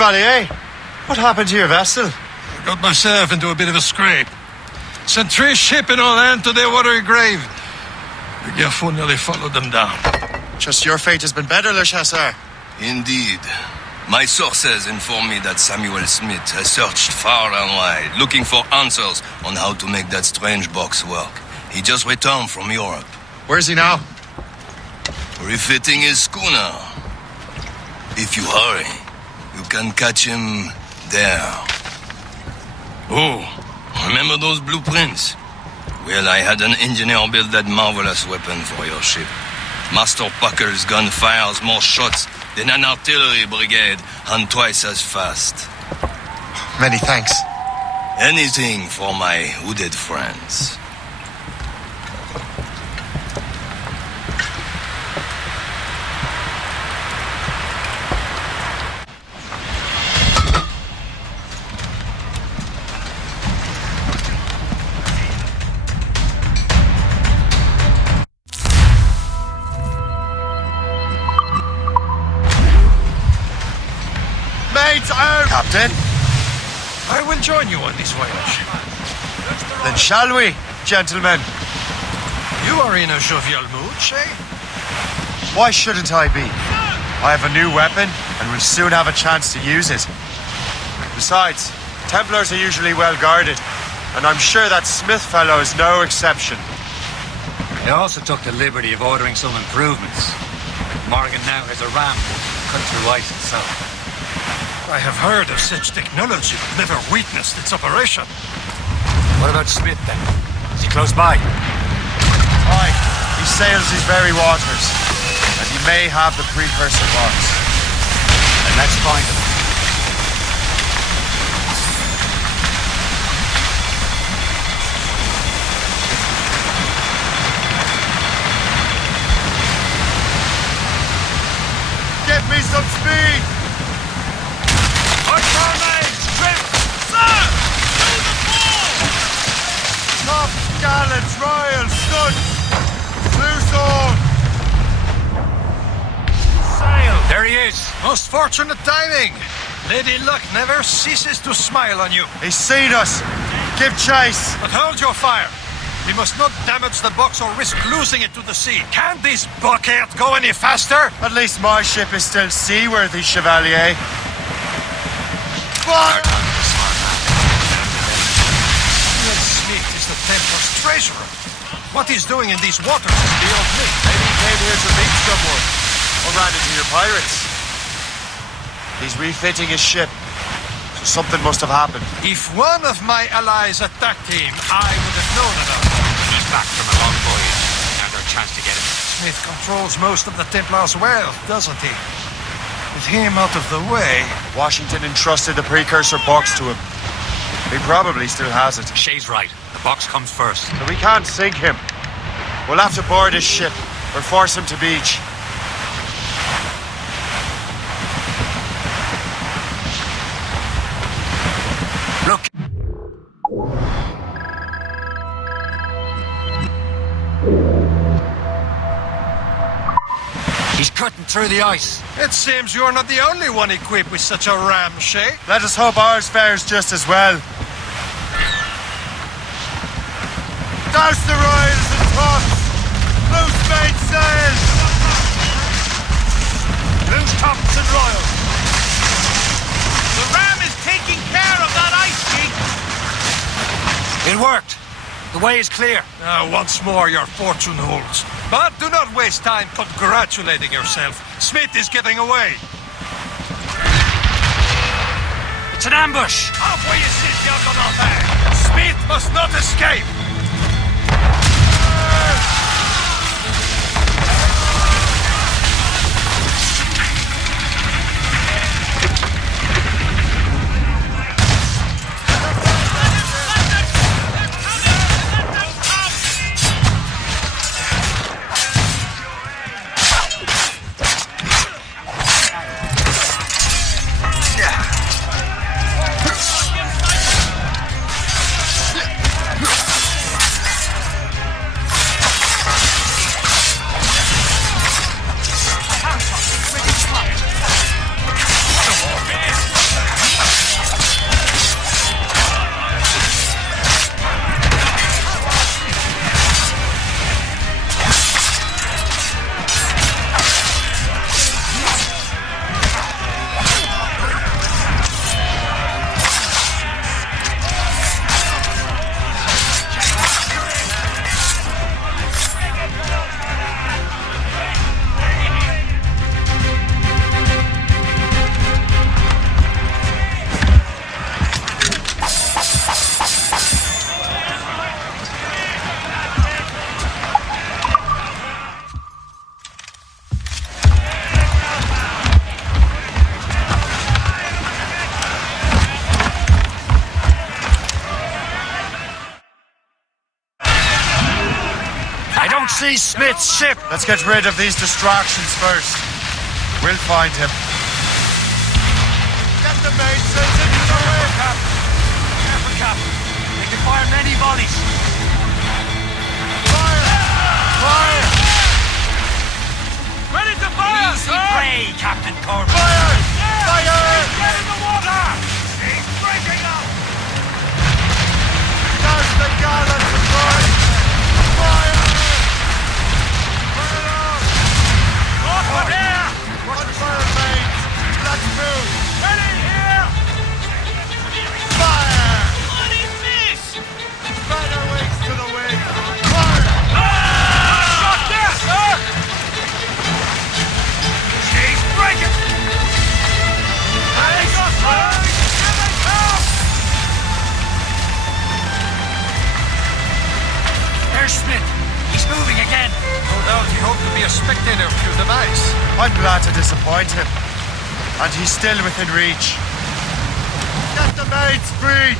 Chevalier, what happened to your vessel? I got myself into a bit of a scrape. Sent 3 ships in all hand to their watery grave. The Garfou nearly followed them down. Just your fate has been better, Le Chasseur. Indeed. My sources inform me that Samuel Smith has searched far and wide, looking for answers on how to make that strange box work. He just returned from Europe. Where's he now? Refitting his schooner. If you hurry, you can catch him there. Oh, remember those blueprints? Well, I had an engineer build that marvelous weapon for your ship. Master Puckle's gun fires more shots than an artillery brigade, and twice as fast. Many thanks. Anything for my hooded friends. Captain? I will join you on this voyage. Then shall we, gentlemen? You are in a jovial mood, Shay? Why shouldn't I be? I have a new weapon, and will soon have a chance to use it. Besides, Templars are usually well guarded, and I'm sure that Smith fellow is no exception. I also took the liberty of ordering some improvements. Morgan now has a ram cut through ice itself. I have heard of such technology, but never witnessed its operation. What about Smith, then? Is he close by? Aye, he sails these very waters, and he may have the precursor box. And let's find him. Give me some speed! Tops, gallants, royals, studs! Loose on! Sail! There he is! Most fortunate timing! Lady Luck never ceases to smile on you. He's seen us! Give chase! But hold your fire! We must not damage the box or risk losing it to the sea. Can this bucket go any faster? At least my ship is still seaworthy, Chevalier. Fire! Smith is the Templar's treasurer. What he's doing in these waters is beyond me. Maybe he came here to meet someone, or ran into your pirates. He's refitting his ship, so something must have happened. If one of my allies attacked him, I would have known about it. He's back from a long voyage. Now there's a chance to get him. Smith controls most of the Templars' wealth, doesn't he? With him out of the way... Washington entrusted the precursor box to him. He probably still has it. Shay's right. The box comes first. So we can't sink him. We'll have to board his ship, or force him to beach. Look. He's cutting through the ice. It seems you're not the only one equipped with such a ram, Shay. Let us hope ours fares just as well. Douse the royals and tops! Loose mainsails! Loose tops and royals. The ram is taking care of that ice sheet. It worked. The way is clear. Now, once more, your fortune holds. But do not waste time congratulating yourself. Smith is getting away. It's an ambush. Off where you sit, Yakonofe. Smith must not escape. see Smith's ship! Let's get rid of these distractions first. We'll find him. Get the mainsails into the wind! Careful, Cap. They can fire many volleys. Fire! Fire! Ready to fire, Easy prey, Captain Corbin. Fire! Fire! Get in the water! He's breaking up! There's the gallant boy! Fire! Over there! One fire, mates! Let's move! Ready here! Fire! What is this? Spread our wings to the wind! Fire! Shot there, sir! She's breaking! Ready, sir! Here they come! There's Smith. He's moving again. No doubt he hoped to be a spectator of your demise. I'm glad to disappoint him. And he's still within reach. Get the mates free!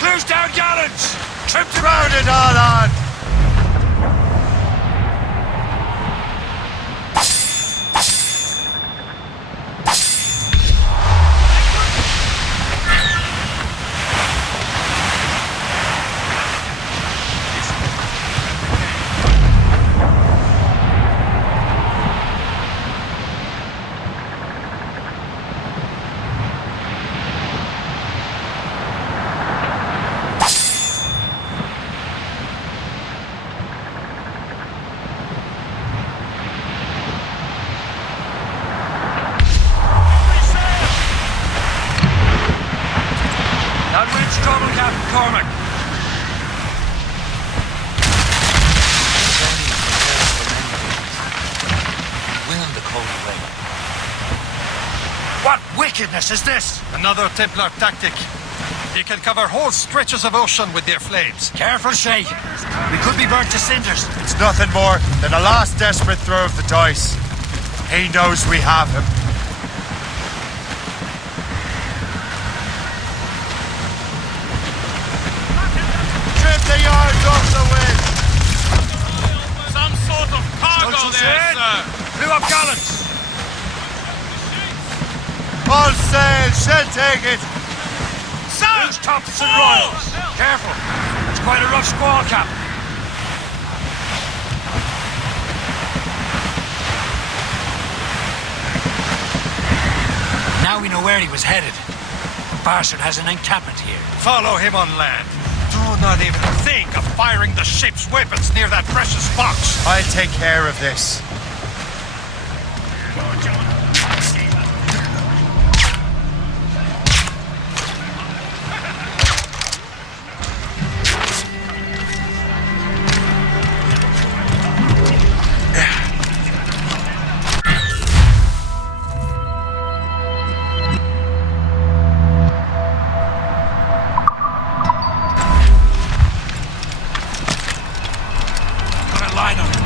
Clears down gallants! Trim to Crowd it all on! That wind's trouble, Captain Cormac. Will the cold away. What wickedness is this? Another Templar tactic. They can cover whole stretches of ocean with their flames. Careful, Shay. We could be burnt to cinders. It's nothing more than a last desperate throw of the dice. He knows we have him. Trim the yards off the wind! Some sort of cargo Don't you there, see it? sir. Blew up gallants. All sail, she'll take it! Sir! Who's tops and royals? Careful. It's quite a rough squall, Cap. Now we know where he was headed. The bastard has an encampment here. Follow him on land. Do not even think of firing the ship's weapons near that precious box. I'll take care of this. Put a line on him.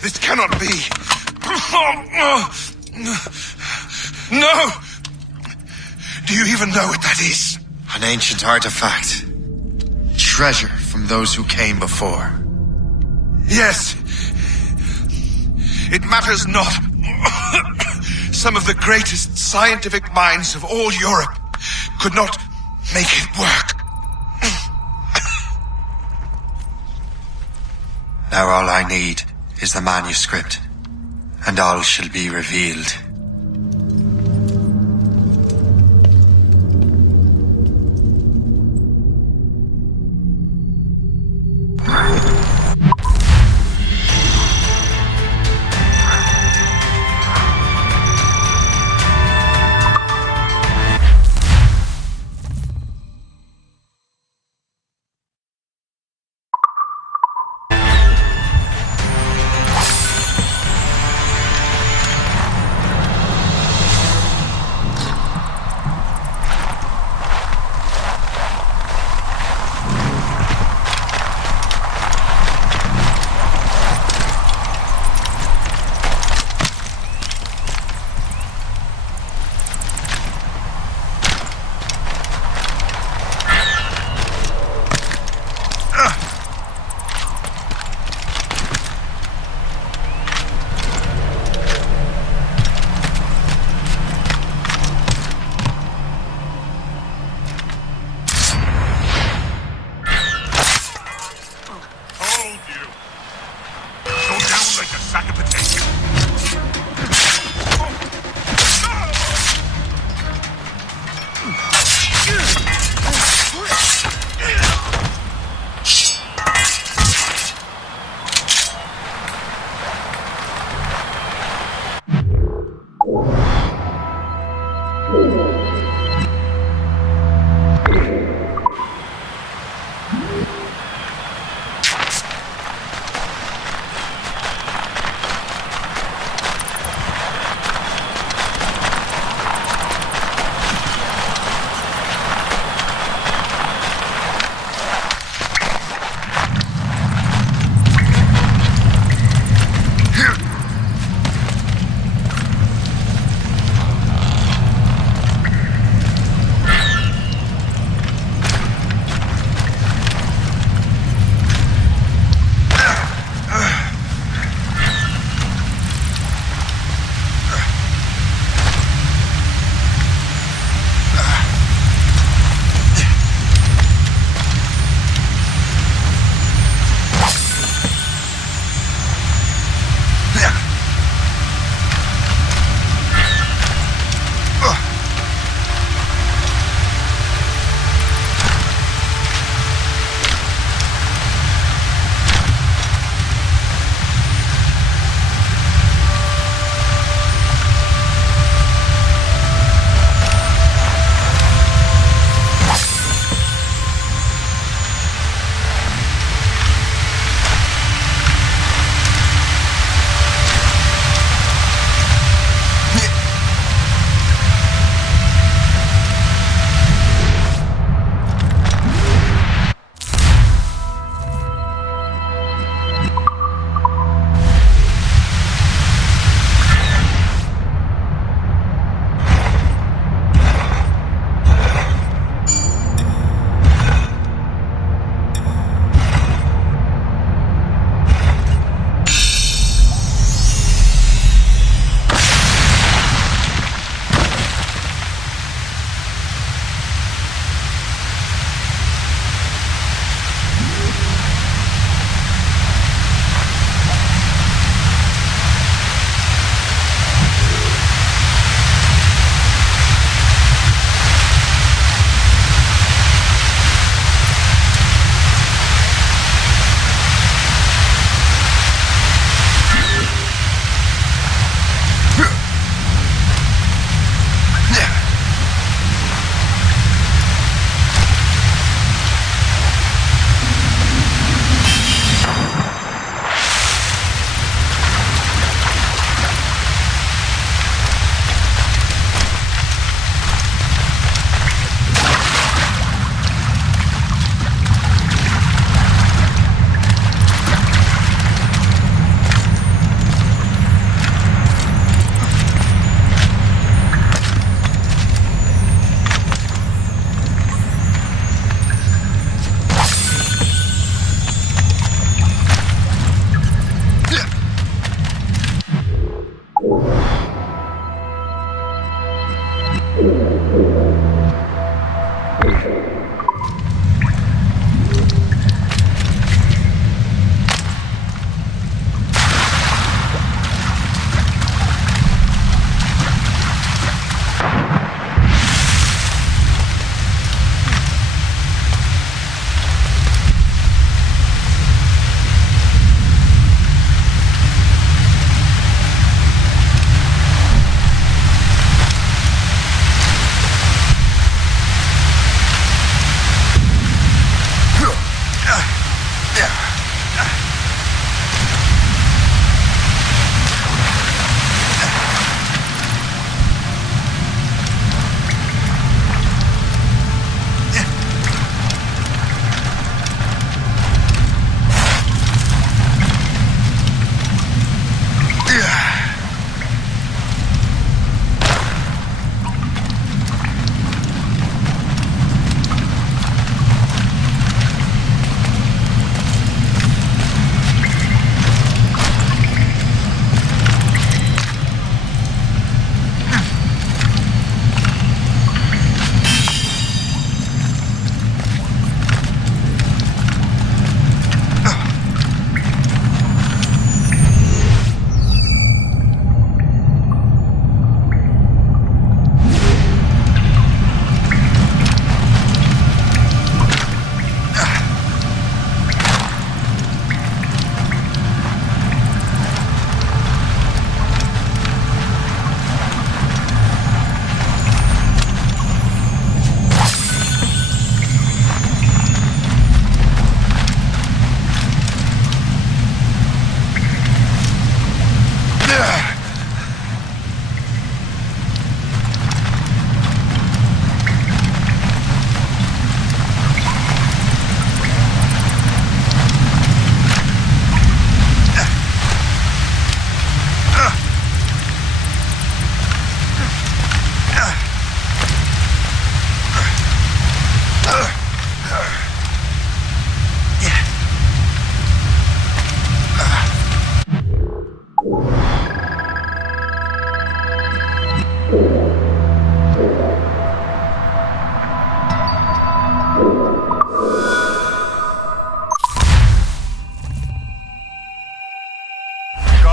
This cannot be. No! Do you even know what that is? An ancient artifact. Treasure from those who came before. Yes. It matters not. Some of the greatest scientific minds of all Europe could not make it work. Now all I need is the manuscript, and all shall be revealed.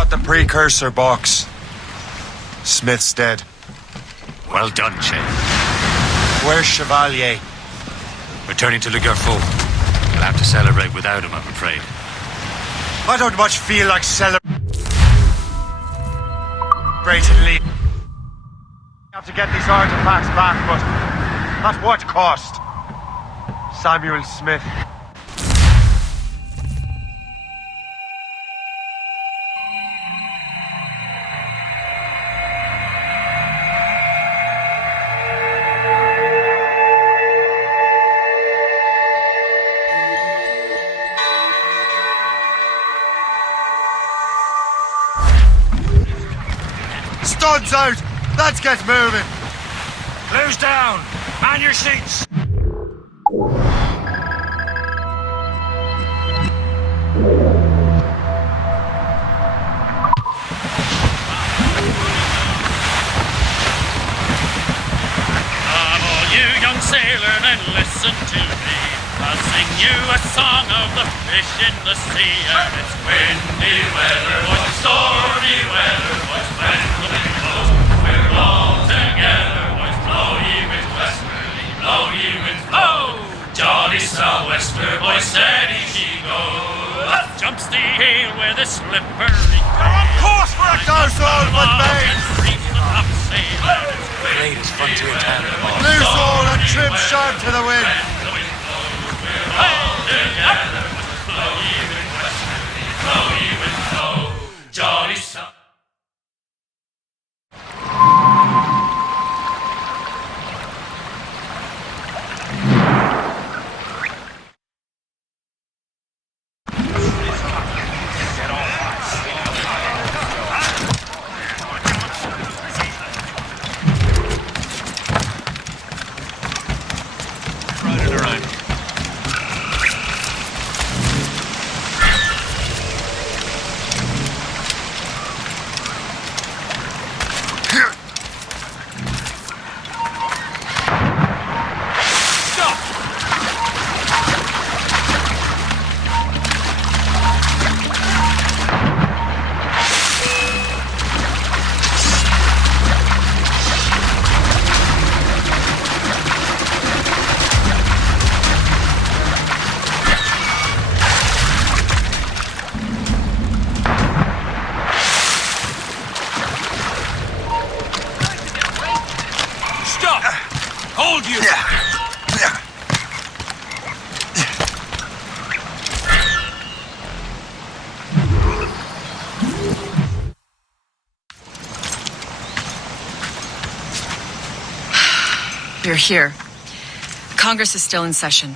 got the precursor box. Smith's dead. Well done, Che. Where's Chevalier? Returning to Le Garfou. We'll have to celebrate without him, I'm afraid. I don't much feel like celebrating. Leave. We have to get these artifacts back, but at what cost? Samuel Smith. Studs out! Let's get moving! Blues down! Man your seats! Come all you young sailor and listen to me. I'll sing you a song of the fish in the sea. And it's windy weather, boys, stormy weather, boys, when the wind blows, we're all together, boys, blow ye winds westerly, blow ye winds blow. Jolly sou'wester, boys, steady she goes. Up jumps the heel with a slippery We're on course for a dose all but and mates! reef the topsail, and it's Greatest frontier town of all. Loose all and trim sharp to the wind! Jolly South. Stop! Hold you! We're here. Congress is still in session.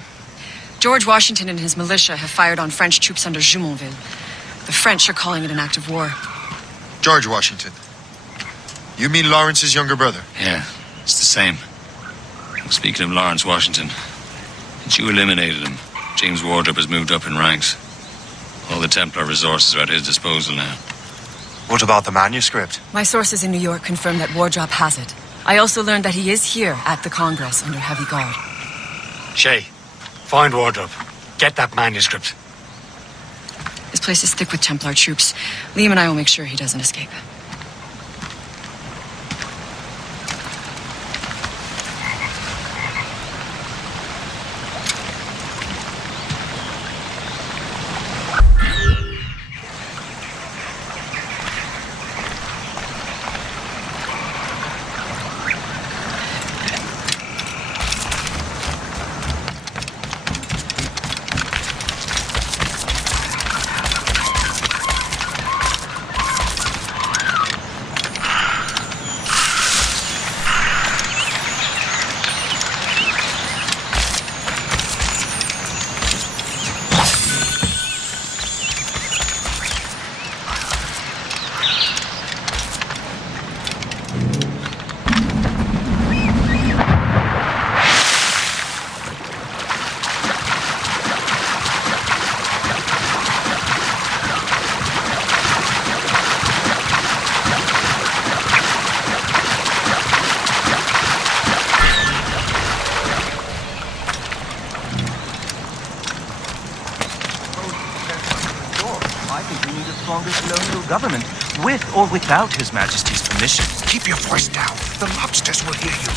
George Washington and his militia have fired on French troops under Jumonville. The French are calling it an act of war. George Washington. You mean Lawrence's younger brother? Yeah, it's the same. Speaking of Lawrence Washington, since you eliminated him, James Wardrop has moved up in ranks. All the Templar resources are at his disposal now. What about the manuscript? My sources in New York confirm that Wardrop has it. I also learned that he is here at the Congress under heavy guard. Shay, find Wardrop. Get that manuscript. This place is thick with Templar troops. Liam and I will make sure he doesn't escape. imperial government, with or without His Majesty's permission. Keep your voice down. The mobsters will hear you.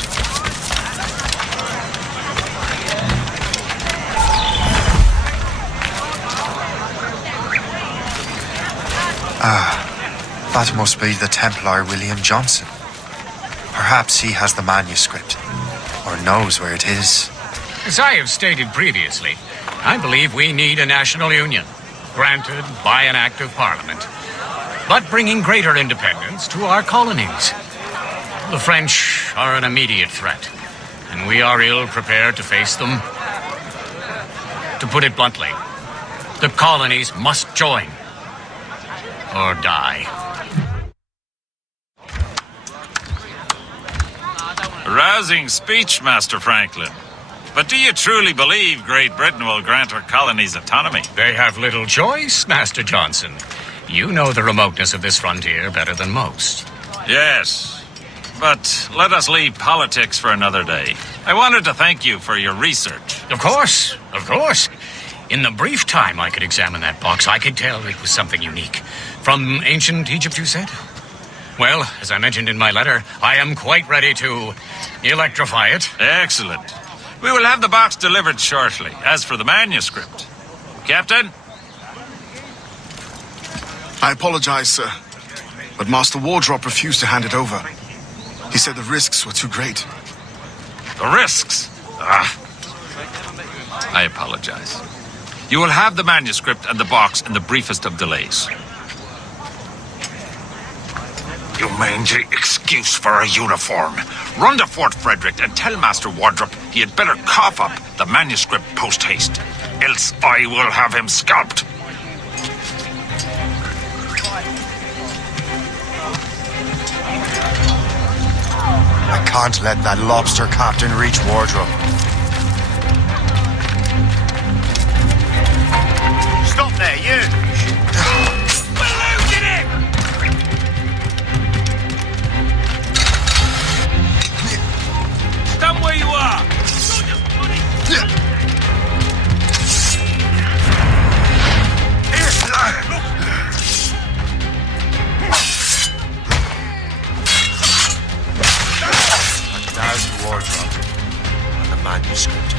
That must be the Templar William Johnson. Perhaps he has the manuscript, or knows where it is. As I have stated previously, I believe we need a national union, granted by an act of parliament, but bringing greater independence to our colonies. The French are an immediate threat, and we are ill prepared to face them. To put it bluntly, the colonies must join, or die. Rousing speech, Master Franklin. But do you truly believe Great Britain will grant our colonies autonomy? They have little choice, Master Johnson. You know the remoteness of this frontier better than most. Yes, but let us leave politics for another day. I wanted to thank you for your research. Of course, of course. In the brief time I could examine that box, I could tell it was something unique. From ancient Egypt, you said? Well, as I mentioned in my letter, I am quite ready to electrify it. Excellent. We will have the box delivered shortly. As for the manuscript, Captain? I apologize, sir, but Master Wardrop refused to hand it over. He said the risks were too great. The risks? I apologize. You will have the manuscript and the box in the briefest of delays. You mangy excuse for a uniform. Run to Fort Frederick and tell Master Wardrop he had better cough up the manuscript post-haste. Else I will have him scalped. I can't let that lobster captain reach Wardrobe. Stop there, you! We're losing it! Stand where you are! Thousand Wardrobe and the manuscript.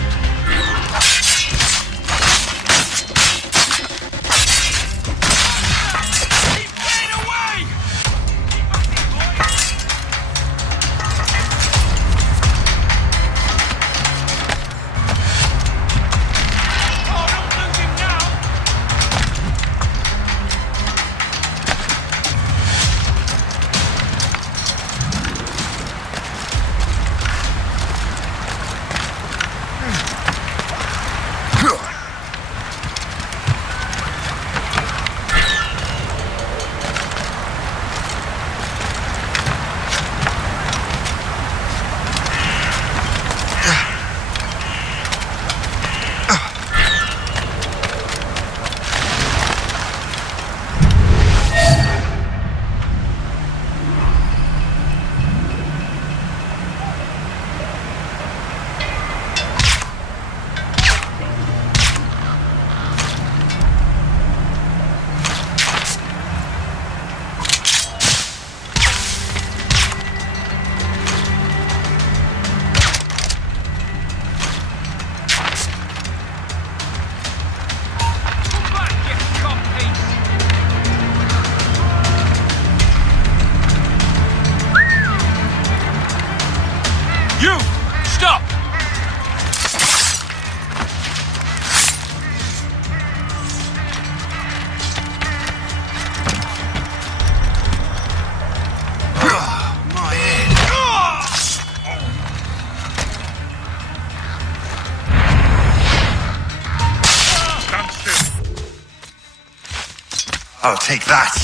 I'll take that,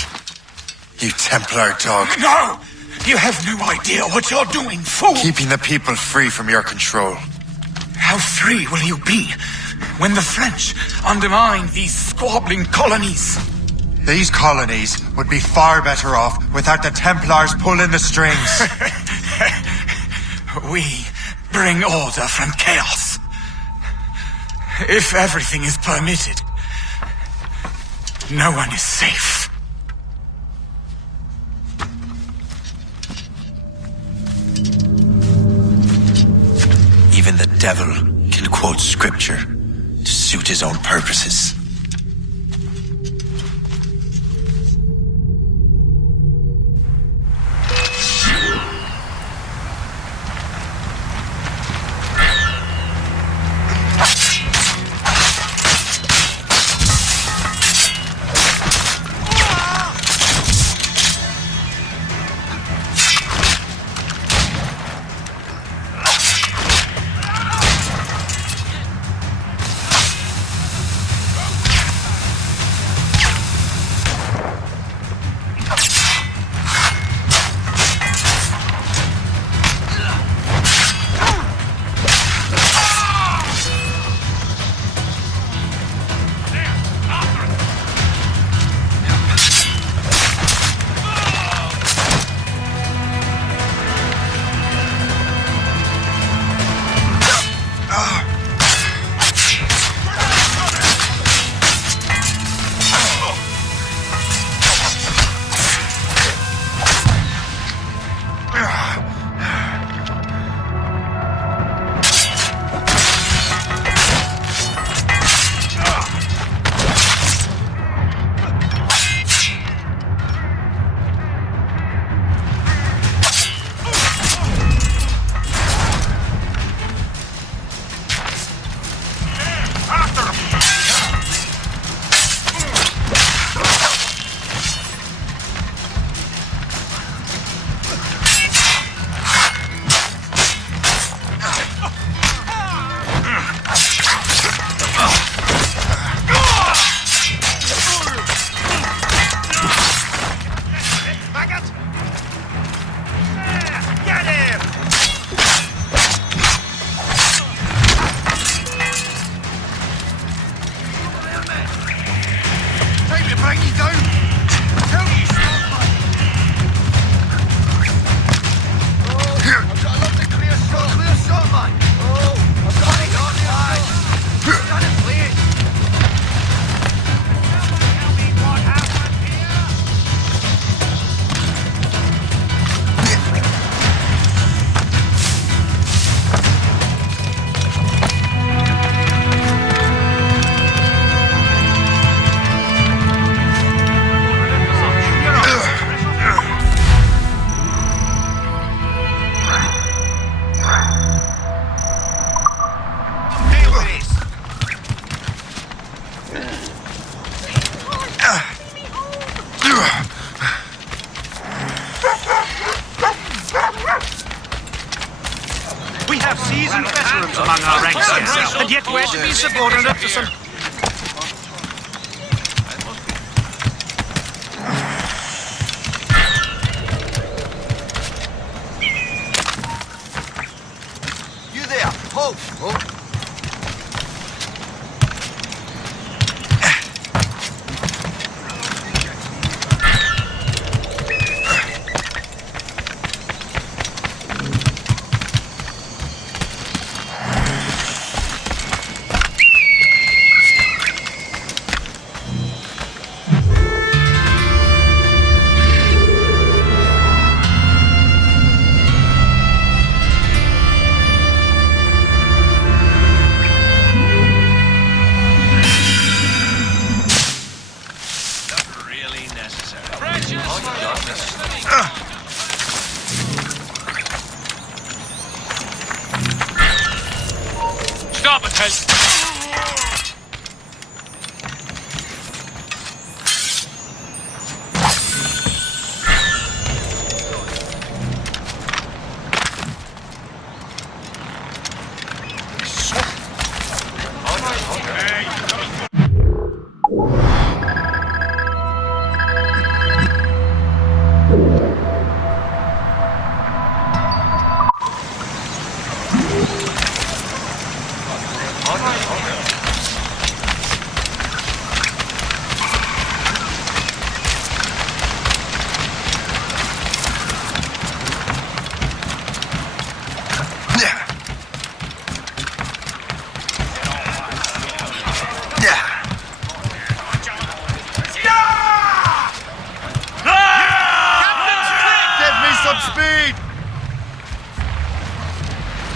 you Templar dog. No! You have no idea what you're doing, fool! Keeping the people free from your control. How free will you be when the French undermine these squabbling colonies? These colonies would be far better off without the Templars pulling the strings. We bring order from chaos. If everything is permitted, no one is safe. devil can quote scripture to suit his own purposes. Seasoned veterans among our ranks here, and yet we're to be subordinate to some... You there! Halt! Oh. Stop it, Ted.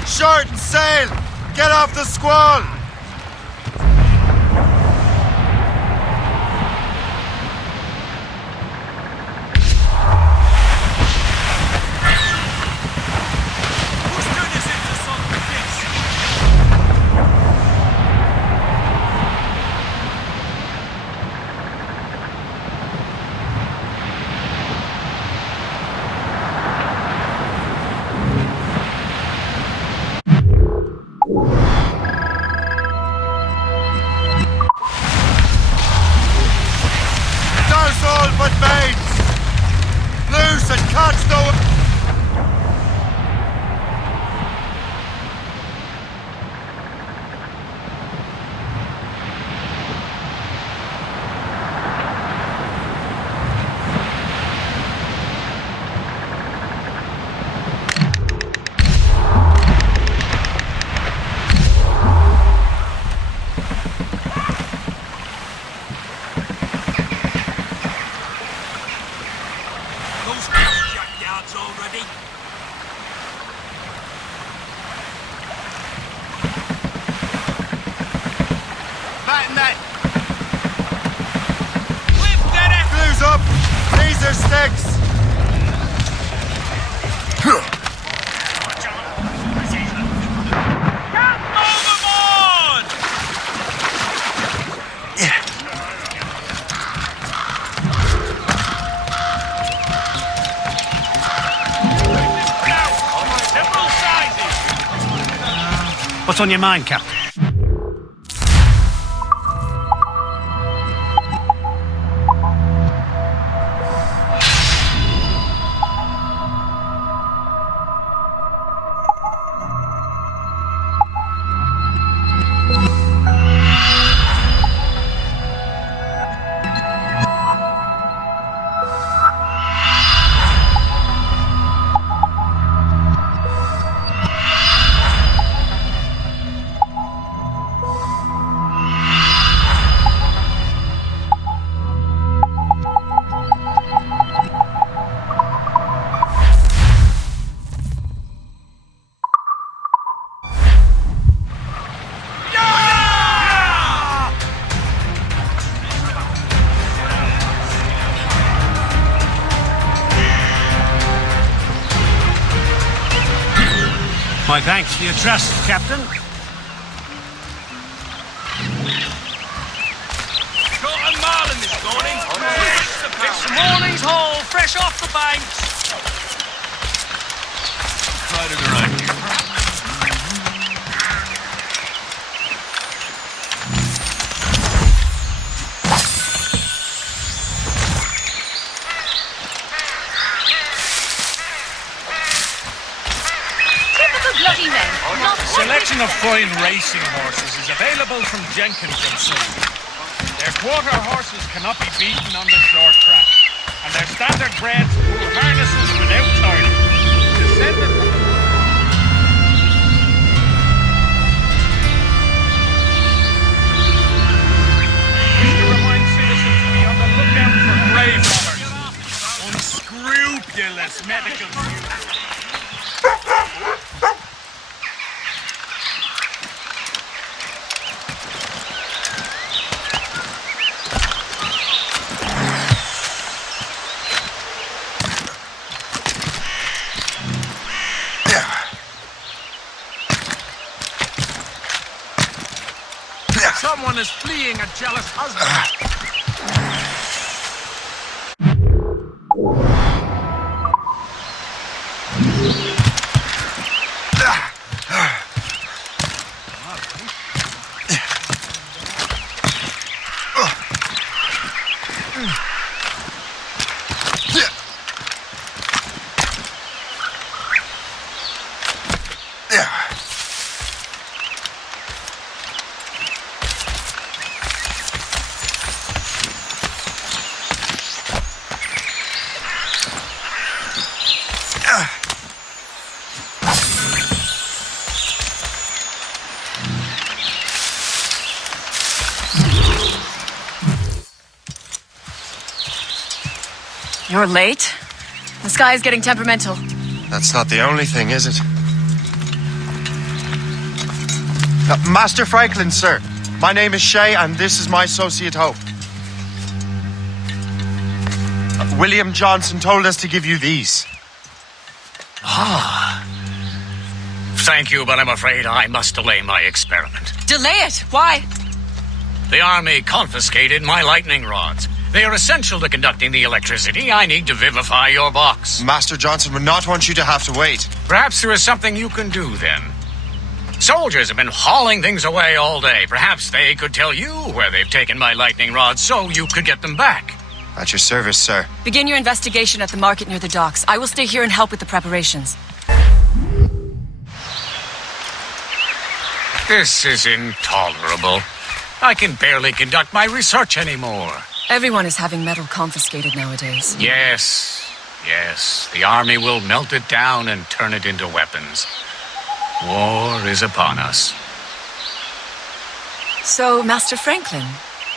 Short and sail! Get off the squall! All but mates! Loose and catch the... Sticks! What's on your mind, Captain? My thanks for your trust, Captain. Got a marlin this morning. It's morning's haul, fresh off the banks. Tried it around here. Bloody men. Not A selection of fine racing horses is available from Jenkins & Son. Their quarter horses cannot be beaten on the short track, and their standard breds pull harnesses without turning. Descended from... Wish to remind citizens to be on the lookout for grave robbers. Unscrupulous medical students. Someone is fleeing a jealous husband. You're late? The sky is getting temperamental. That's not the only thing, is it? Master Franklin, sir. My name is Shay, and this is my associate Hope. William Johnson told us to give you these. Thank you, but I'm afraid I must delay my experiment. Delay it? Why? The army confiscated my lightning rods. They are essential to conducting the electricity I need to vivify your box. Master Johnson would not want you to have to wait. Perhaps there is something you can do then. Soldiers have been hauling things away all day. Perhaps they could tell you where they've taken my lightning rods so you could get them back. At your service, sir. Begin your investigation at the market near the docks. I will stay here and help with the preparations. This is intolerable. I can barely conduct my research anymore. Everyone is having metal confiscated nowadays. Yes. The army will melt it down and turn it into weapons. War is upon us. So, Master Franklin,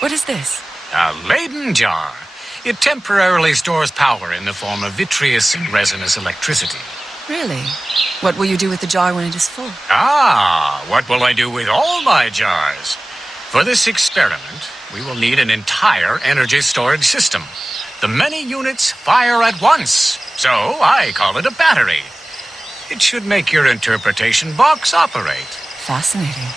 what is this? A Leyden jar. It temporarily stores power in the form of vitreous and resinous electricity. Really? What will you do with the jar when it is full? What will I do with all my jars? For this experiment, we will need an entire energy storage system. The many units fire at once, so I call it a battery. It should make your interpretation box operate. Fascinating.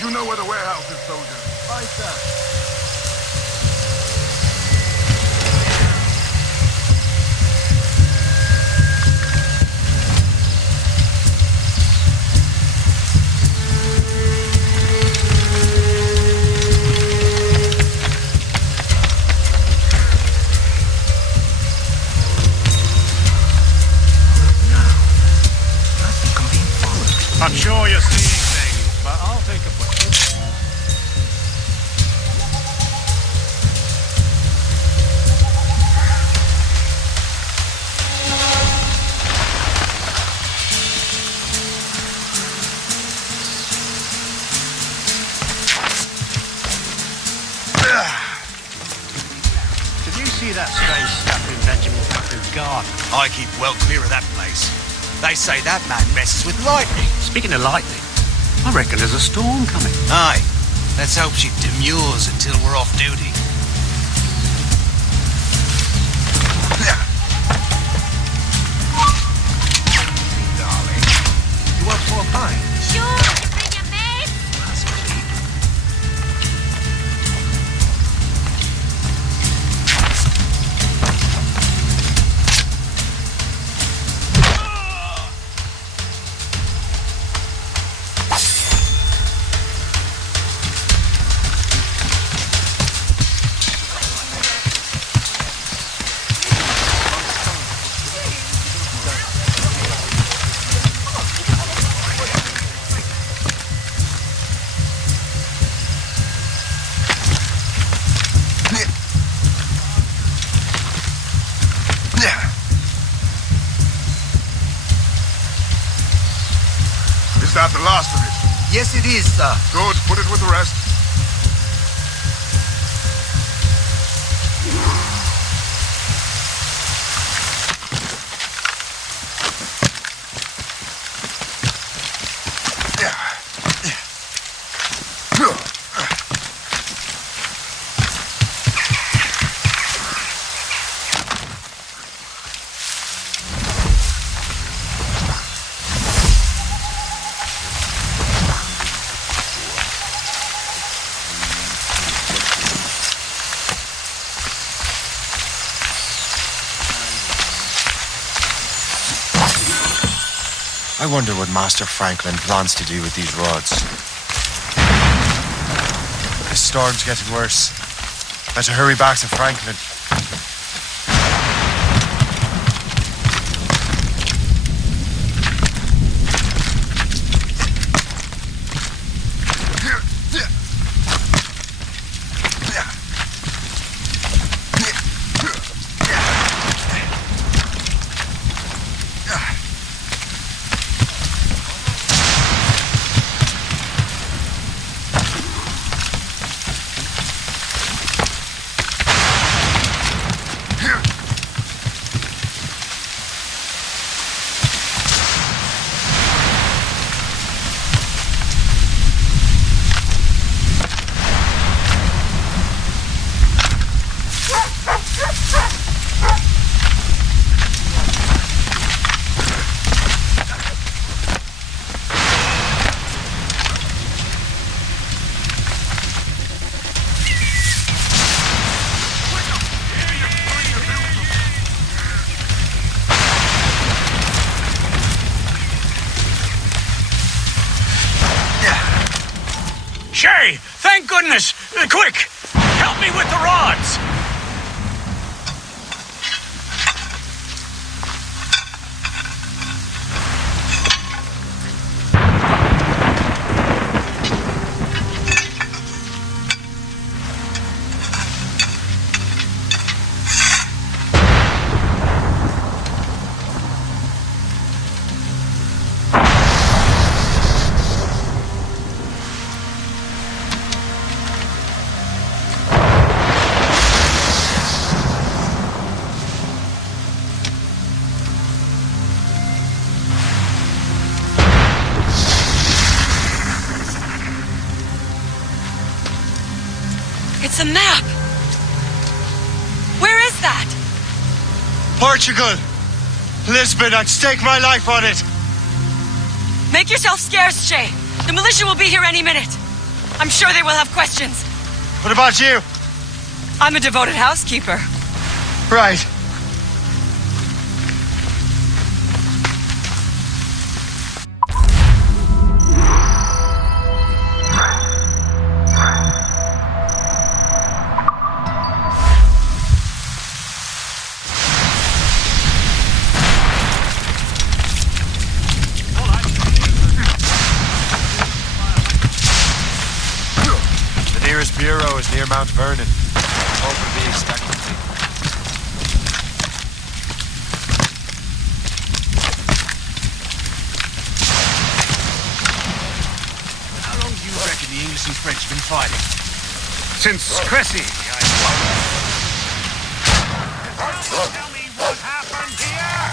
You know where the warehouse is, soldier. Right there. I'm sure you're seeing things, but I'll take a look. Did you see that strange stuff in Benjamin Tucker's garden? I keep well clear of that place. They say that man messes with lightning. Speaking of lightning, I reckon there's a storm coming. Aye. Let's hope she demurs until we're off duty. Darling, you want more pie? Sure, bring your mate. That's sweet. Is that the last of it? Yes, it is, sir. Good. Put it with the rest. I wonder what Master Franklin plans to do with these rods. The storm's getting worse. Better hurry back to Franklin. goodness! Quick! Help me with the rods! It's a map! Where is that? Portugal! Lisbon, I'd stake my life on it! Make yourself scarce, Jay. The militia will be here any minute. I'm sure they will have questions. What about you? I'm a devoted housekeeper. Right. Bureau is near Mount Vernon. Hope will be expecting me. How long do you reckon the English and French have been fighting? Since Cressy, Tell me what happened here?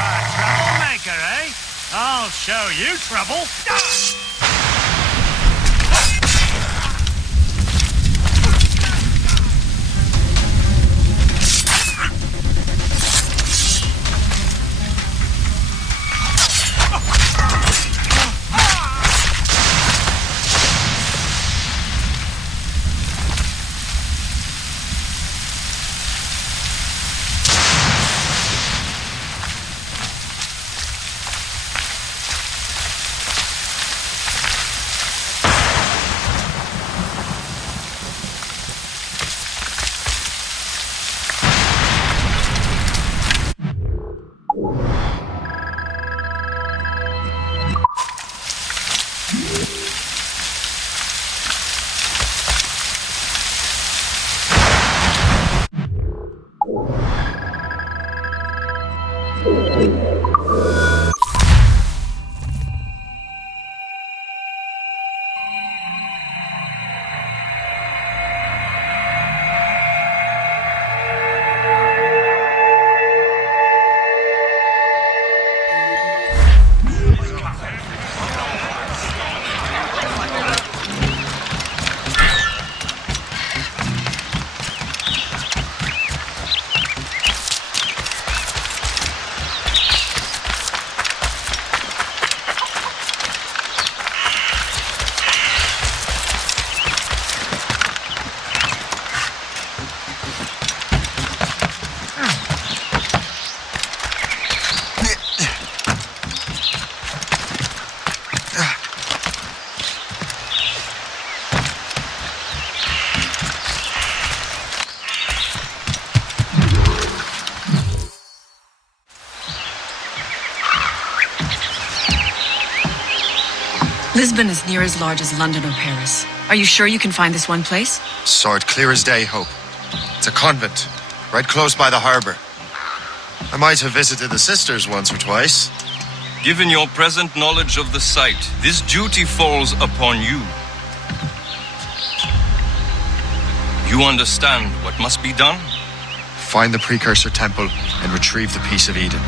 A troublemaker, eh? I'll show you trouble. Lisbon is near as large as London or Paris. Are you sure you can find this one place? Saw it clear as day, Hope. It's a convent, right close by the harbour. I might have visited the sisters once or twice. Given your present knowledge of the site, this duty falls upon you. You understand what must be done? Find the precursor temple and retrieve the Piece of Eden.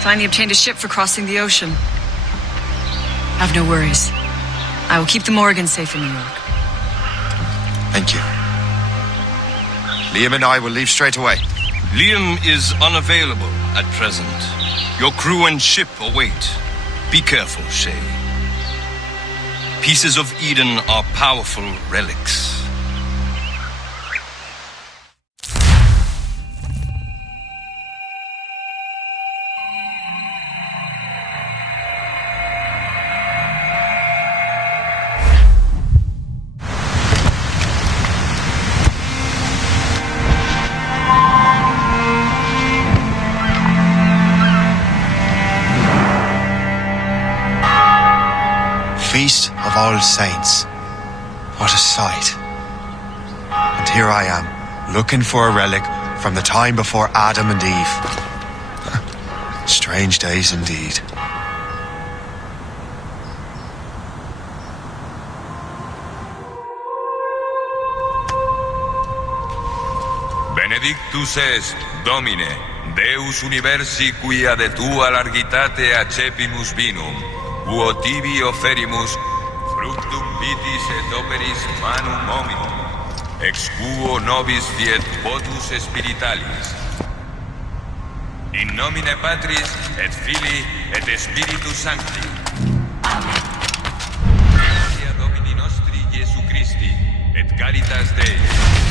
Finally obtained a ship for crossing the ocean. Have no worries. I will keep the Morgans safe in New York. Thank you. Liam and I will leave straight away. Liam is unavailable at present. Your crew and ship await. Be careful, Shay. Pieces of Eden are powerful relics. of All Saints. What a sight. And here I am, looking for a relic from the time before Adam and Eve. Strange days indeed. Benedictus est, Domine, Deus universi quia de tua largitate accepimus vinum, uo tibi oferimus fructum vitis et operis manum hominum, ex quo nobis fiet votus spiritualis. In nomine Patris et Filii et Spiritus Sancti. Gratia Domini nostri Iesu Christi, et caritas Dei,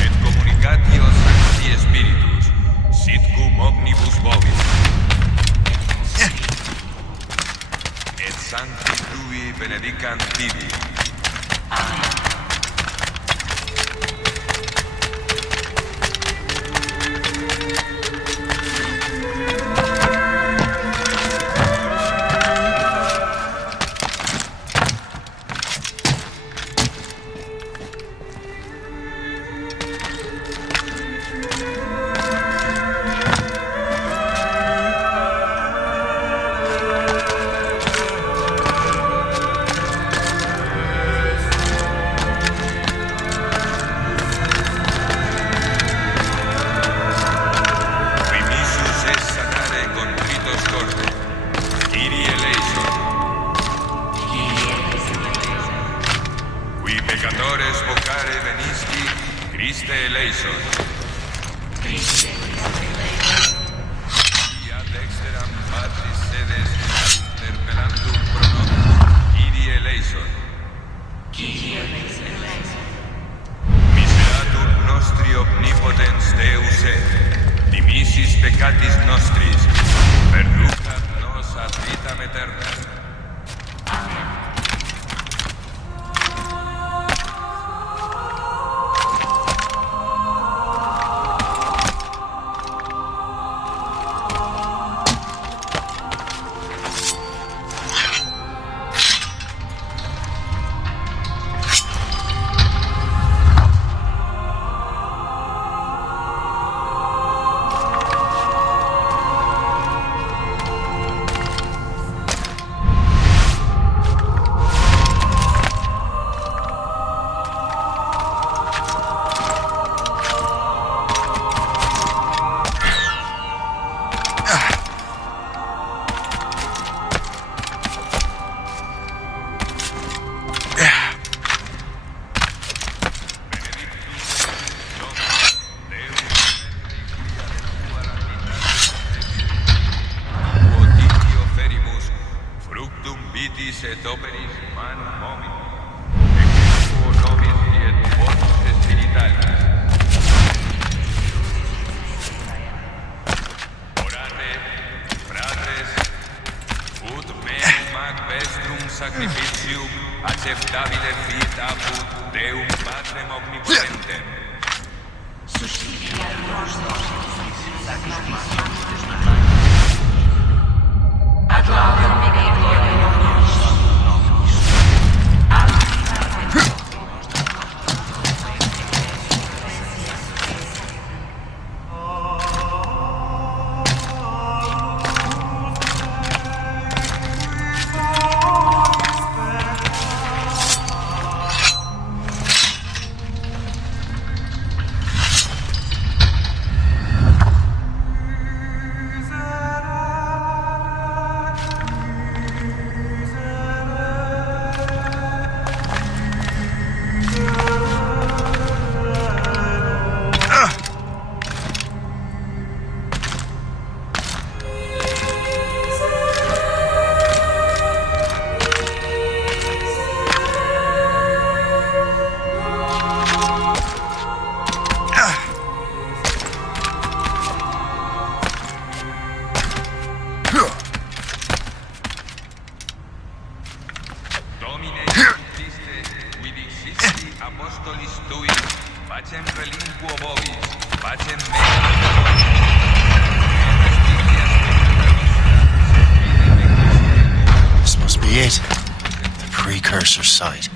et communicatio Sancti Spiritus, sit cum omnibus vobis. Et Sancti Tui benedicant tibi. This must be it. The precursor site.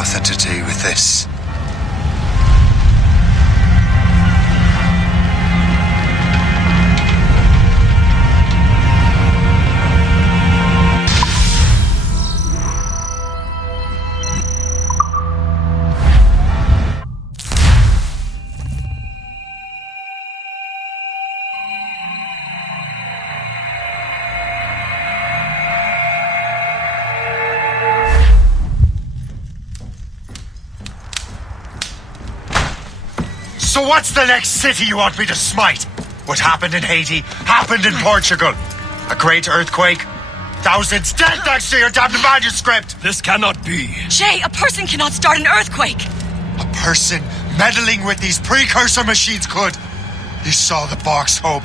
nothing to do with this. So what's the next city you want me to smite? What happened in Haiti happened in Portugal. A great earthquake. Thousands dead thanks to your damned manuscript. This cannot be. Jay, a person cannot start an earthquake. A person meddling with these precursor machines could. You saw the box, Hope.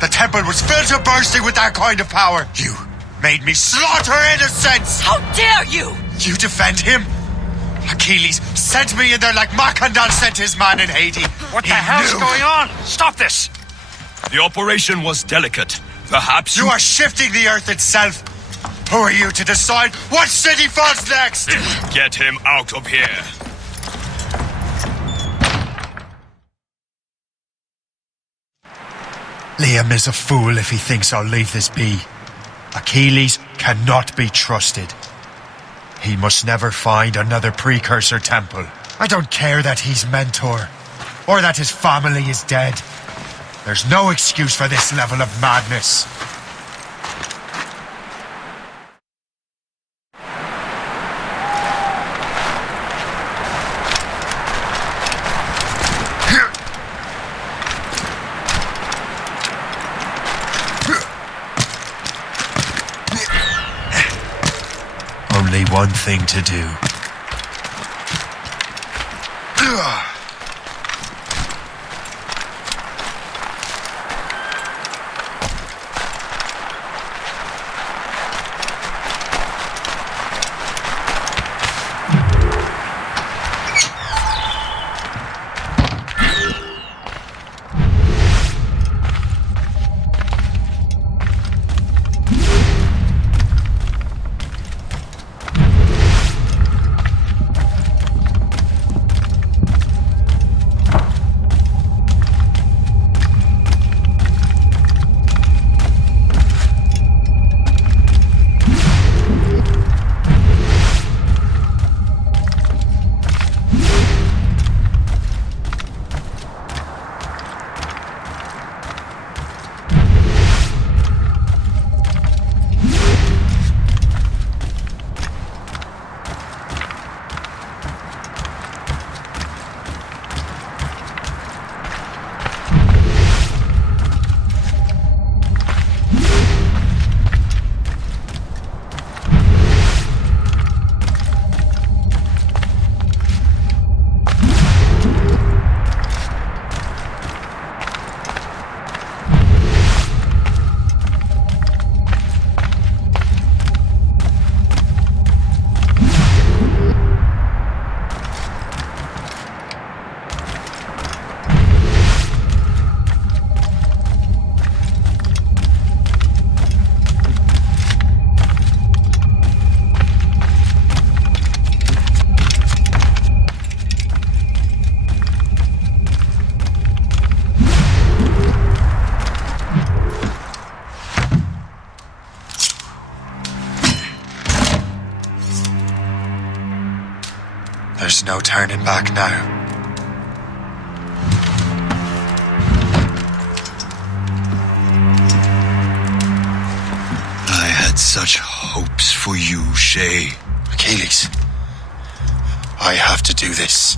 The temple was filled to bursting with that kind of power. You made me slaughter innocents. How dare you? You defend him? Achilles sent me in there like Macandal sent his man in Haiti. What the hell's going on? Stop this! The operation was delicate. Perhaps you are shifting the earth itself. Who are you to decide what city falls next? Get him out of here. Liam is a fool if he thinks I'll leave this be. Achilles cannot be trusted. He must never find another precursor temple. I don't care that he's mentor, or that his family is dead. There's no excuse for this level of madness. Only one thing to do. There's no turning back now. I had such hopes for you, Shay. Achilles, I have to do this.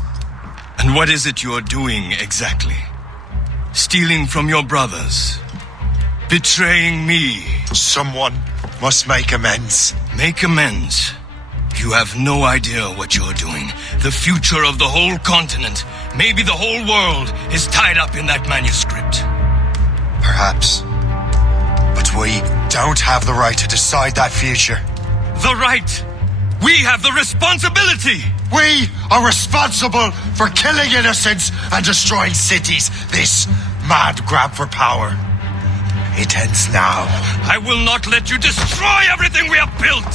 And what is it you're doing exactly? Stealing from your brothers? Betraying me? Someone must make amends. Make amends? You have no idea what you're doing. The future of the whole continent, maybe the whole world, is tied up in that manuscript. Perhaps. But we don't have the right to decide that future. The right? We have the responsibility! We are responsible for killing innocents and destroying cities. This mad grab for power. It ends now. I will not let you destroy everything we have built!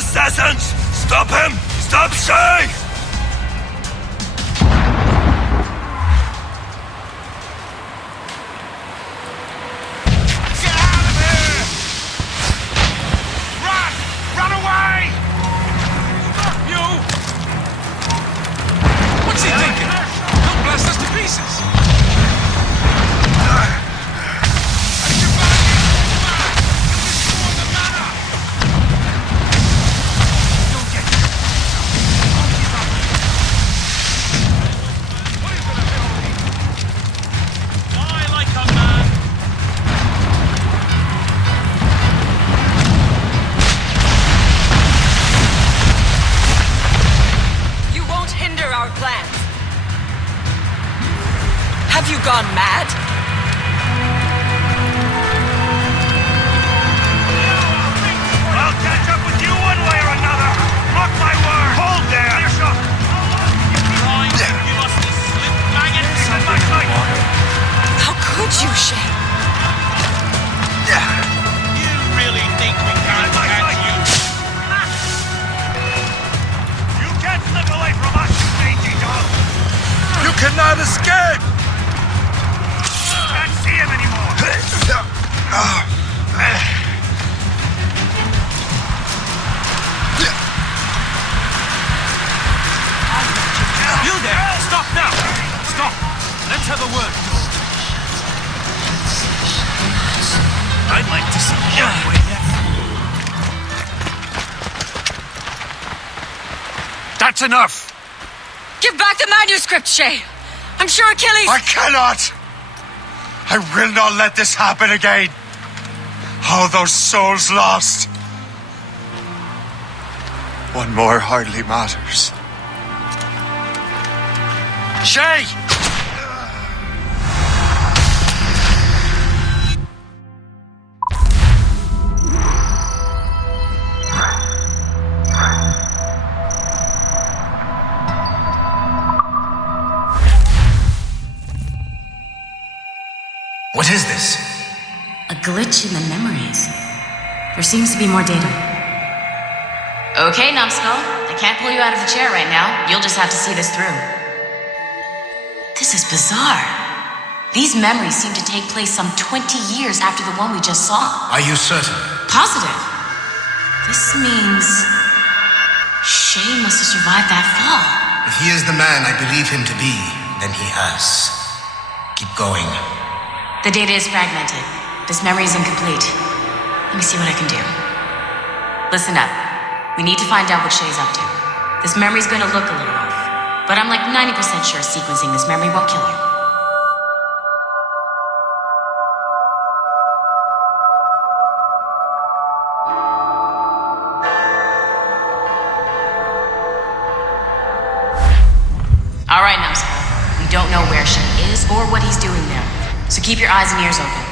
Assassins! Stop him! Stop Shay! Get out of here! Run! Run away! Stop you! What's he thinking? He'll blast us to pieces! Have you gone mad? I'll catch up with you one way or another! Mark my word! Hold there! Finish up! Trying to give us this slip banging in my sight! How could you, Shay? You really think we can't catch you? You can't slip away from us, you mangy dog! You cannot escape! Can't see him anymore! You there! Stop now! Stop! Let's have a word. I'd like to see you anyway. That's enough! Give back the manuscript, Shay! I'm sure Achilles... I cannot! I will not let this happen again! All those souls lost! One more hardly matters. Shay! What is this? A glitch in the memories. There seems to be more data. Okay, Numbskull. I can't pull you out of the chair right now. You'll just have to see this through. This is bizarre. These memories seem to take place some 20 years after the one we just saw. Are you certain? Positive. This means... Shay must have survived that fall. If he is the man I believe him to be, then he has. Keep going. The data is fragmented. This memory is incomplete. Let me see what I can do. Listen up. We need to find out what Shay's up to. This memory's gonna look a little off, but I'm like 90% sure sequencing this memory won't kill you. All right, Numbskull. We don't know where Shay is or what he's doing there, so keep your eyes and ears open.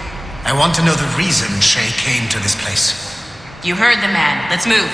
I want to know the reason Shay came to this place. You heard the man. Let's move.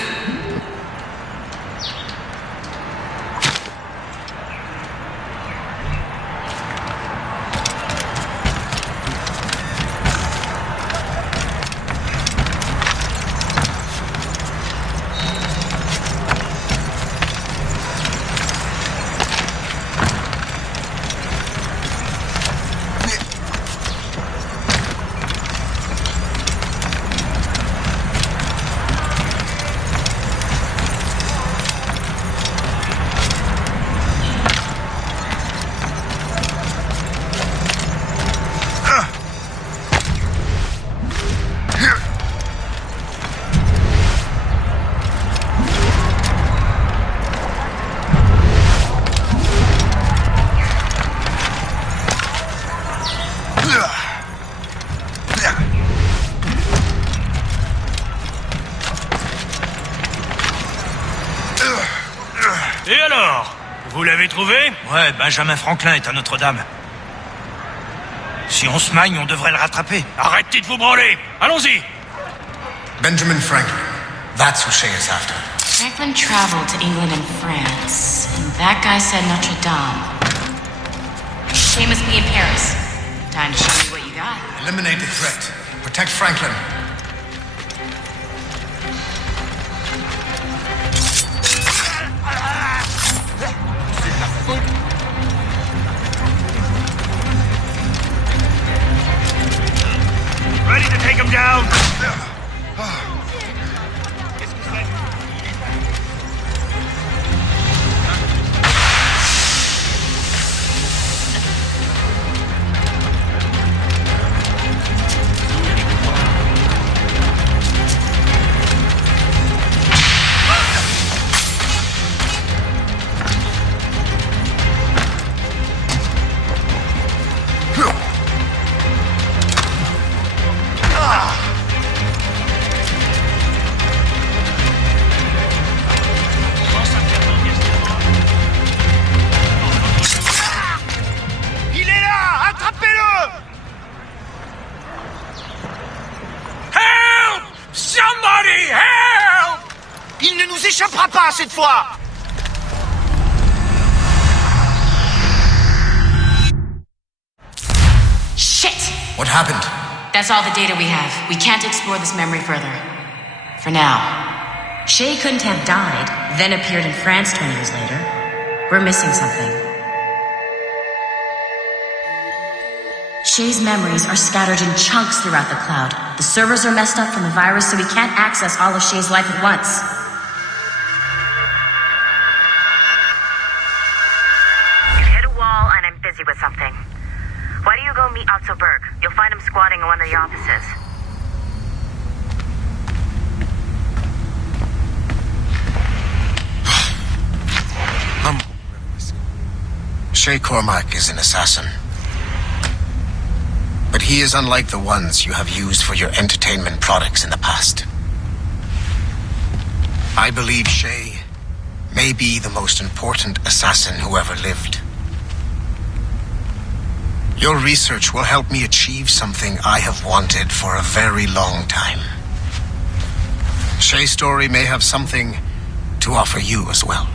Et alors? Vous l'avez trouvé? Ouais, Benjamin Franklin est à Notre-Dame. Si on se magne, on devrait le rattraper. Arrêtez de vous branler! Allons-y! Benjamin Franklin. That's who Shay is after. Franklin traveled to England and France, and that guy said Notre Dame. Shay must be in Paris. Time to show me what you got. Eliminate the threat. Protect Franklin. Il est là! Attrapez-le! Help! Somebody help! Il ne nous échappera pas cette fois! Shit! What happened? That's all the data we have. We can't explore this memory further. For now. Shay couldn't have died, then appeared in France 20 years later. We're missing something. Shay's memories are scattered in chunks throughout the cloud. The servers are messed up from the virus, so we can't access all of Shay's life at once. You've hit a wall, and I'm busy with something. Why don't you go meet Otto Berg? You'll find him squatting in one of the offices. Shay Cormac is an assassin. But he is unlike the ones you have used for your entertainment products in the past. I believe Shay may be the most important assassin who ever lived. Your research will help me achieve something I have wanted for a very long time. Shay's story may have something to offer you as well.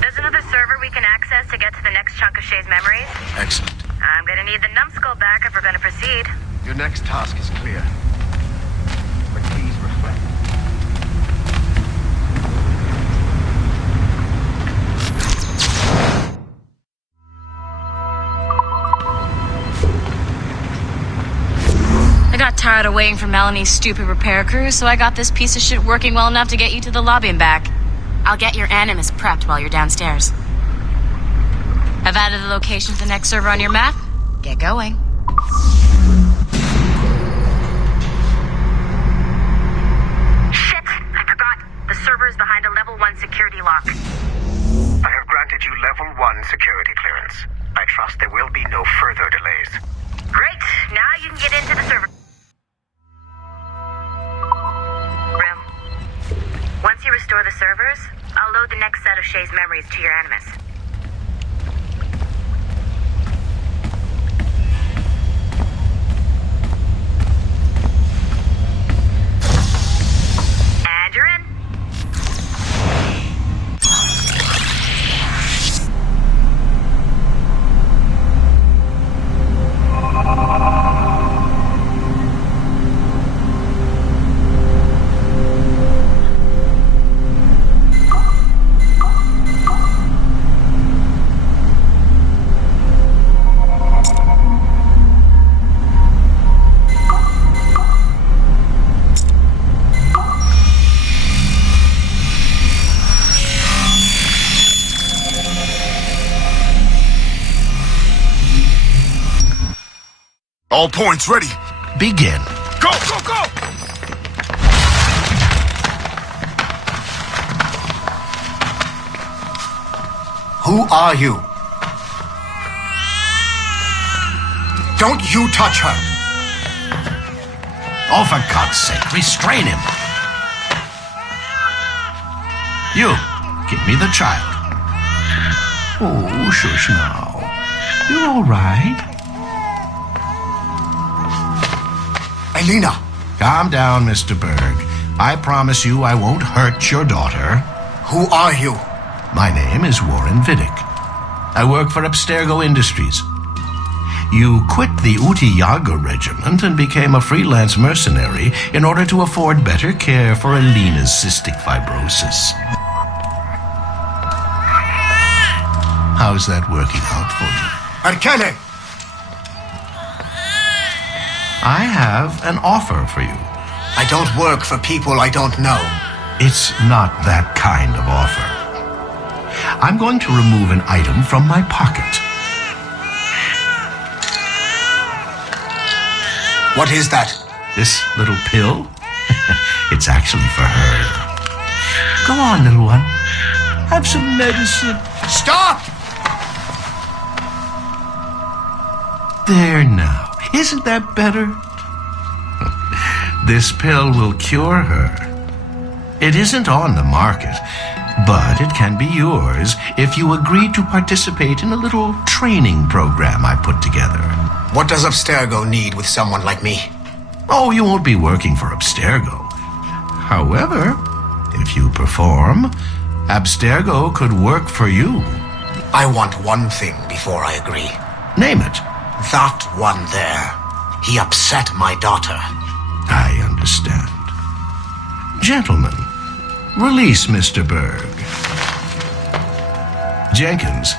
There's another server we can access to get to the next chunk of Shay's memories. Excellent. I'm gonna need the numbskull back if we're gonna proceed. Your next task is clear. But please reflect. I got tired of waiting for Melanie's stupid repair crew, so I got this piece of shit working well enough to get you to the lobby and back. I'll get your Animus prepped while you're downstairs. Have added the location to the next server on your map? Get going. Shit! I forgot. The server is behind a level 1 security lock. I have granted you level 1 security clearance. I trust there will be no further delays. Great! Now you can get into the server room. Once you restore the servers, I'll load the next set of Shay's memories to your Animus. And you're in. All points ready. Begin. Go, go, go! Who are you? Don't you touch her! Oh, for God's sake, restrain him. You, give me the child. Oh, shush now. You're all right. Elena! Calm down, Mr. Berg. I promise you I won't hurt your daughter. Who are you? My name is Warren Vidic. I work for Abstergo Industries. You quit the Utiyaga regiment and became a freelance mercenary in order to afford better care for Elena's cystic fibrosis. How's that working out for you? Arkele! I have an offer for you. I don't work for people I don't know. It's not that kind of offer. I'm going to remove an item from my pocket. What is that? This little pill? It's actually for her. Go on, little one. Have some medicine. Stop! There now. Isn't that better? This pill will cure her. It isn't on the market, but it can be yours if you agree to participate in a little training program I put together. What does Abstergo need with someone like me? Oh, you won't be working for Abstergo. However, if you perform, Abstergo could work for you. I want one thing before I agree. Name it. That one there. He upset my daughter. I understand. Gentlemen, release Mr. Berg. Jenkins,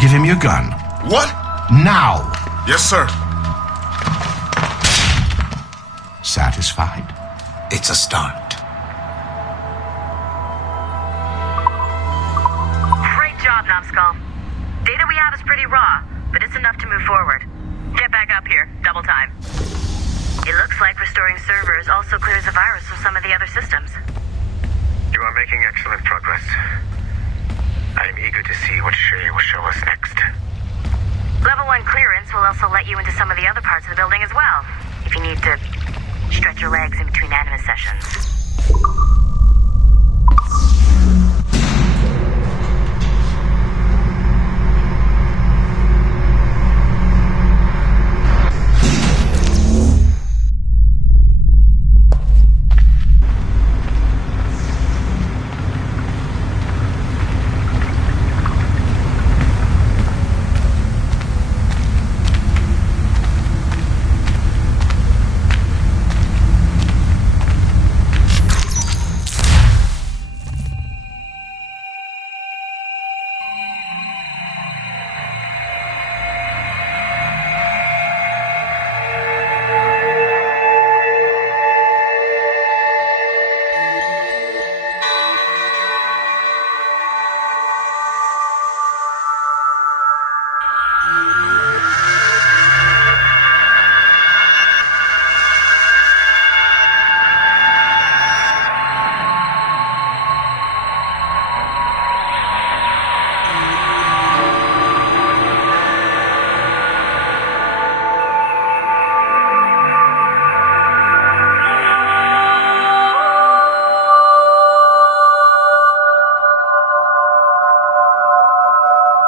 give him your gun. What? Now! Yes, sir. Satisfied? It's a start. Great job, Numbskull. Data we have is pretty raw, but it's enough to move forward. Get back up here. Double time. It looks like restoring servers also clears the virus from some of the other systems. You are making excellent progress. I am eager to see what Shay will show us next. Level 1 clearance will also let you into some of the other parts of the building as well, if you need to stretch your legs in between anima sessions.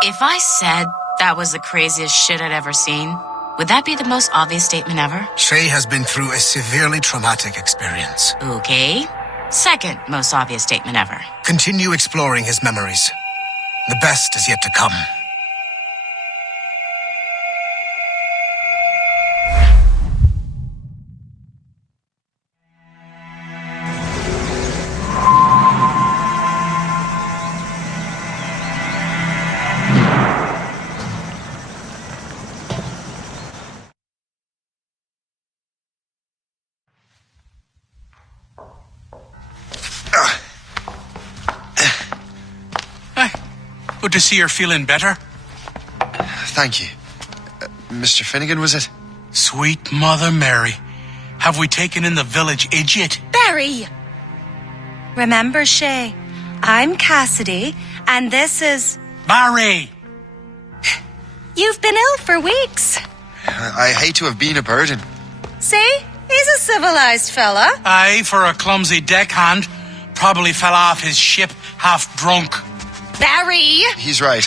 If I said that was the craziest shit I'd ever seen, would that be the most obvious statement ever? Shay has been through a severely traumatic experience. Okay. Second most obvious statement ever. Continue exploring his memories. The best is yet to come. Good to see you're feeling better. Thank you. Mr. Finnegan, was it? Sweet Mother Mary. Have we taken in the village idiot? Barry! Remember, Shay, I'm Cassidy, and this is... Barry! You've been ill for weeks. I hate to have been a burden. See? He's a civilized fella. Aye, for a clumsy deckhand. Probably fell off his ship half drunk. Barry! He's right.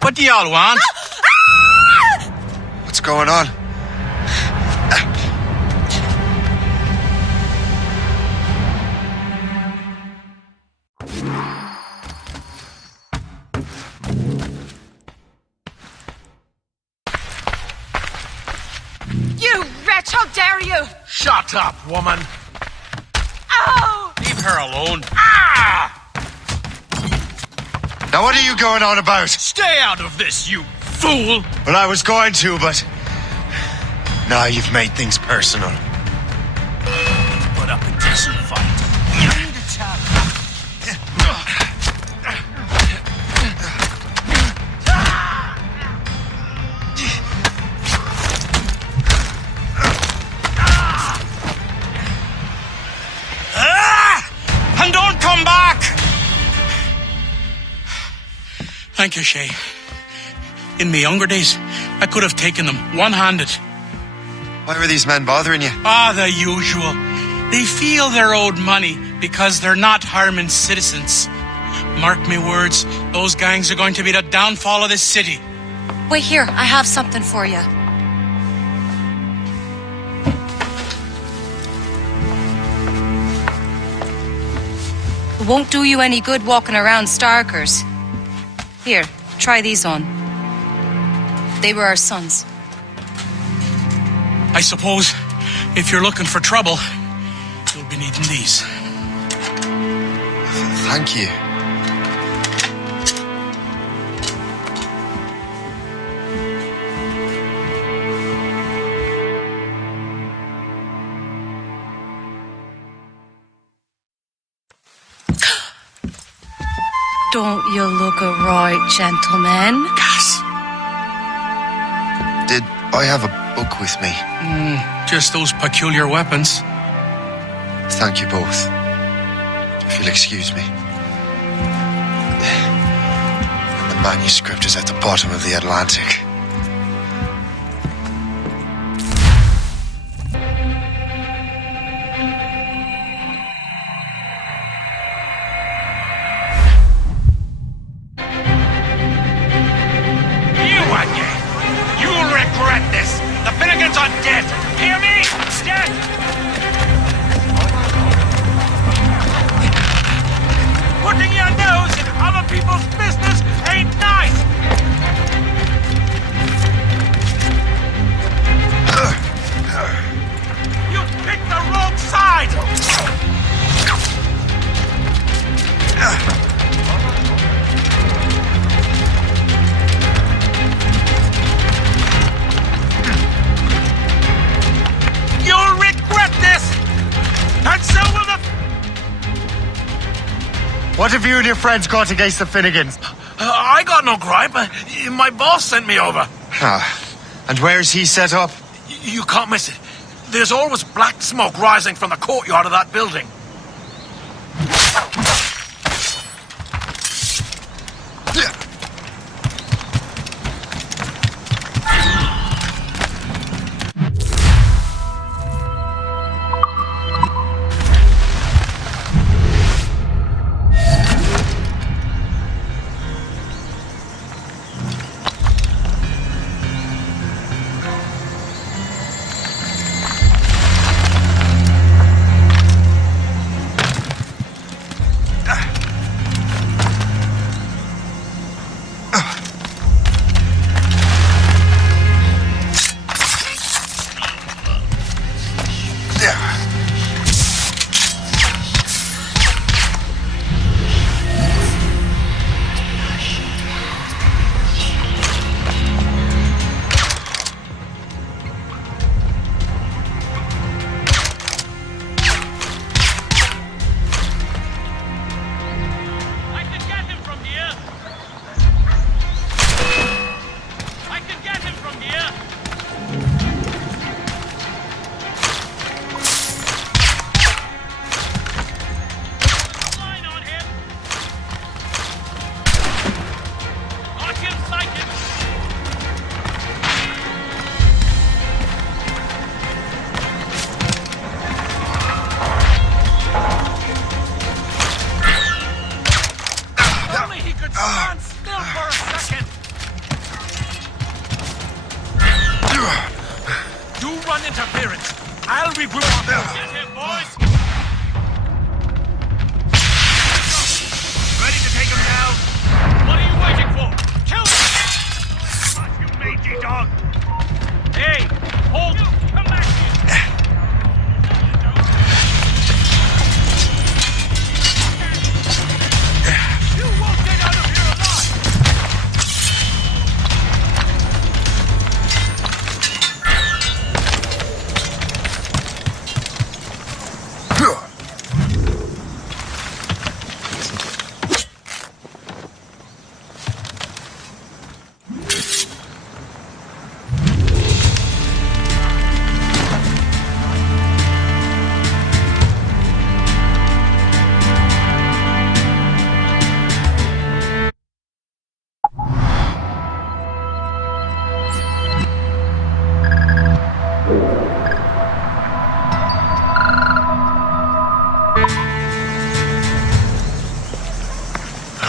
What do y'all want? What's going on? You wretch, how dare you! Shut up, woman. Ow! Leave her alone. No, Now what are you going on about? Stay out of this, you fool! Well, I was going to, but... Now you've made things personal. Put up a decent fight. You need a towel. And don't come back! Thank you, Shay. In my younger days, I could have taken them one-handed. Why were these men bothering you? The usual. They feel they're owed money because they're not harming citizens. Mark me words, those gangs are going to be the downfall of this city. Wait here, I have something for you. It won't do you any good walking around Starkers. Here, try these on. They were our sons. I suppose if you're looking for trouble, you'll be needing these. Thank you. Don't you look a right, gentlemen? Gas. Did I have a book with me? Just those peculiar weapons. Thank you both. If you'll excuse me. And the manuscript is at the bottom of the Atlantic. You again! You'll regret this! The Finnegan's are dead! Hear me? Dead! Putting your nose in other people's business ain't nice! You picked the wrong side! You'll regret this! And so will the... What have you and your friends got against the Finnegans? I got no gripe. My boss sent me over. And where's he set up? You can't miss it. There's always black smoke rising from the courtyard of that building.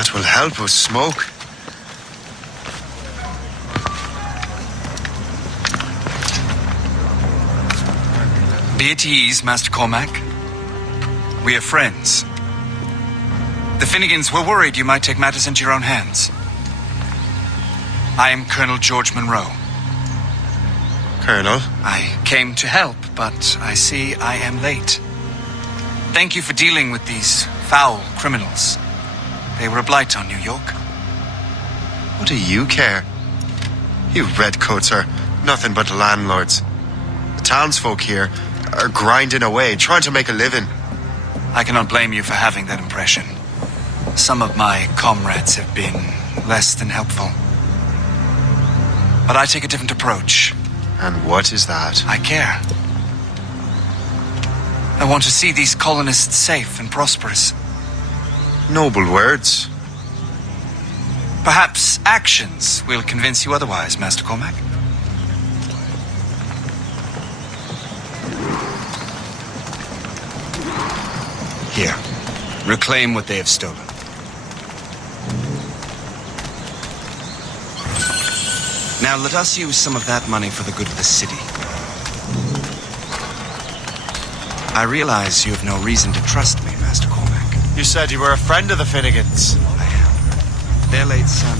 That will help us smoke. Be at ease, Master Cormac. We are friends. The Finnegans were worried you might take matters into your own hands. I am Colonel George Monroe. Colonel? I came to help, but I see I am late. Thank you for dealing with these foul criminals. They were a blight on New York. What do you care? You redcoats are nothing but landlords. The townsfolk here are grinding away, trying to make a living. I cannot blame you for having that impression. Some of my comrades have been less than helpful. But I take a different approach. And what is that? I care. I want to see these colonists safe and prosperous. Noble words. Perhaps actions will convince you otherwise, Master Cormac. Here, reclaim what they have stolen. Now let us use some of that money for the good of the city. I realize you have no reason to trust me, Master Cormac. You said you were a friend of the Finnegans. I am. Their late son.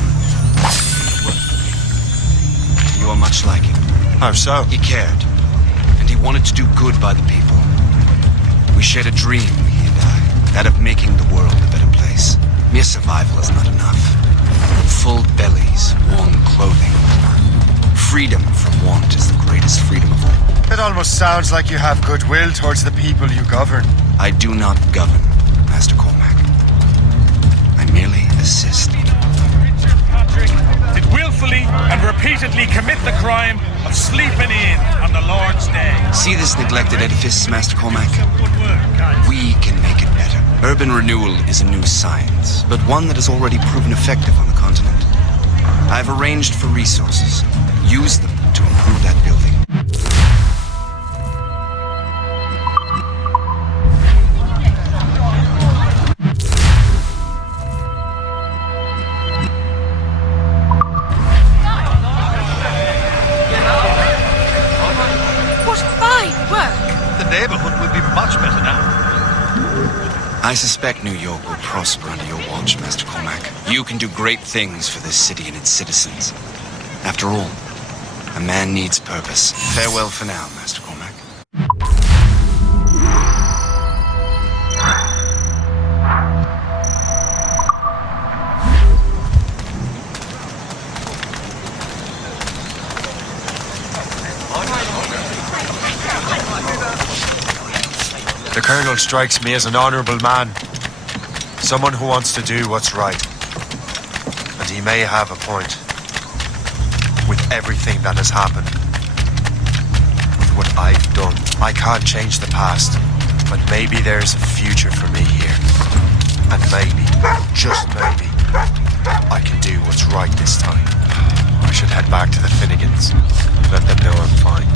You are much like him. How so? He cared, and he wanted to do good by the people. We shared a dream, he and I, that of making the world a better place. Mere survival is not enough. Full bellies, warm clothing. Freedom from want is the greatest freedom of all. It almost sounds like you have goodwill towards the people you govern. I do not govern, Master Cormac. I merely assist. Richard Patrick did willfully and repeatedly commit the crime of sleeping in on the Lord's Day. See this neglected edifice, Master Cormac? We can make it better. Urban renewal is a new science, but one that has already proven effective on the continent. I've arranged for resources. Use them to improve that building. What fine work! The neighborhood will be much better now. I suspect New York will prosper under your watch, Master Cormac. You can do great things for this city and its citizens. After all, a man needs purpose. Farewell for now, Master Cormac. The Colonel strikes me as an honorable man. Someone who wants to do what's right. And he may have a point. With everything that has happened. With what I've done. I can't change the past. But maybe there's a future for me here. And maybe, just maybe, I can do what's right this time. I should head back to the Finnegans. Let them know I'm fine.